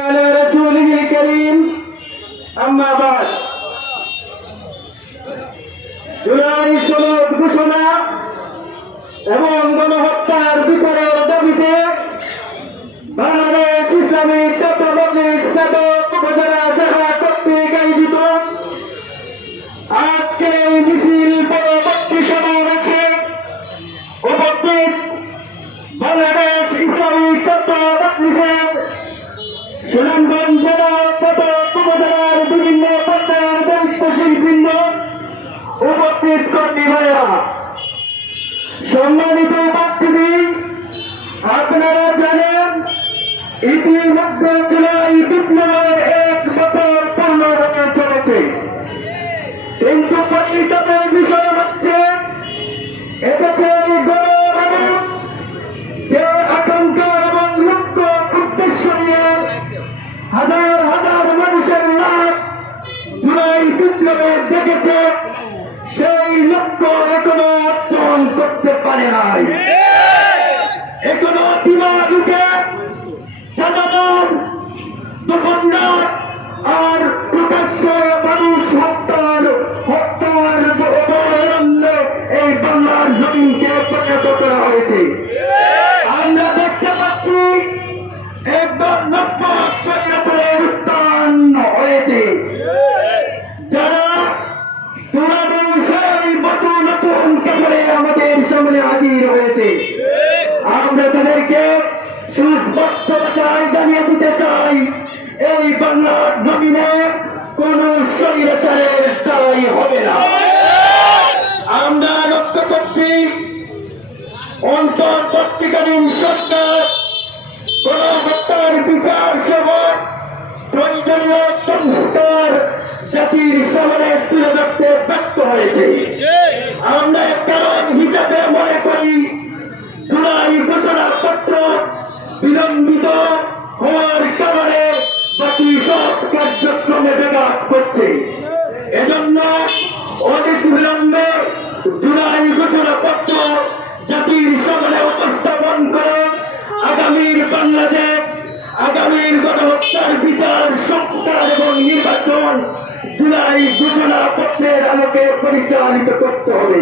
রাসূলিল কারীম আম্মা বাদ। জুলাই সনদ ঘোষণা এবং গণহত্যার বিচারের দাবিতে বাংলাদেশ ইসলামী ছাত্র মজলিস স্নাতক উপজেলা শাখা কর্তৃক আয়োজিত আজকে এই মিছিল পরবর্তী সমাবেশে উপস্থিত বাংলাদেশ ইসলামী ছাত্র মজলিসের সুনামগঞ্জ জেলা তথা উপজেলার বিভিন্ন পর্যায়ের দায়িত্বশীল বৃন্দ, উপস্থিত কর্মী ভাইয়েরা, সম্মানিত উপস্থিতি, আপনারা জানেন ইতিমধ্যে জুলাই বিপ্লবের 1 বছর পূর্ণ হতে চলেছে। কিন্তু পরিতাপের বিষয় হচ্ছে এদেশের গণমানুষ যে আকাঙ্ক্ষা এবং লক্ষ্য উদ্দেশ্য নিয়ে হাজার হাজার মানুষের লাশ জুলাই বিপ্লবে দেখেছে, সেই লক্ষ্য এখনো অর্জন করতে পারে নাই। এখনো দিমাগুকে চাঁদাবাজ, দোকানদার আর প্রকাশ্যে মানুষ হত্যার অভয়ারণ্যে এই বাংলার জমিনকে পরিণত করা হয়েছে। আমরা দেখতে পাচ্ছি একদম নব্য স্বৈরাচারের উত্থান হয়েছে, যারা পুরাতন সেই নতুন করে আমাদের সামনে হাজির হয়েছে। আমরা তাদেরকে সুস্পষ্ট ভাষায় জানিয়ে দিতে চাই, এই বাংলার জমিনে কোন স্বৈরাচারের স্থায়ী হবে না। আমরা লক্ষ্য করছি অন্তর্বর্তীকালীন সরকার গণহত্যার বিচার সহ প্রয়োজনীয় সংস্কার জাতির সামনে তুলে ধরতে ব্যর্থ হয়েছে। আমরা কারণ হিসাবে মনে করি জুলাই ঘোষণাপত্র বিলম্বিত হওয়ার কারণে বাকি সব কার্যক্রমে ব্যাঘাত করছে। এজন্য অনেক বিলম্বে জুলাই ঘোষণাপত্র জাতির সামনে উপস্থাপন করে আগামীর বাংলাদেশ, আগামীর গণহত্যার বিচার, সংস্কার এবং নির্বাচন জুলাই ঘোষণাপত্রের আলোকে পরিচালিত করতে হবে।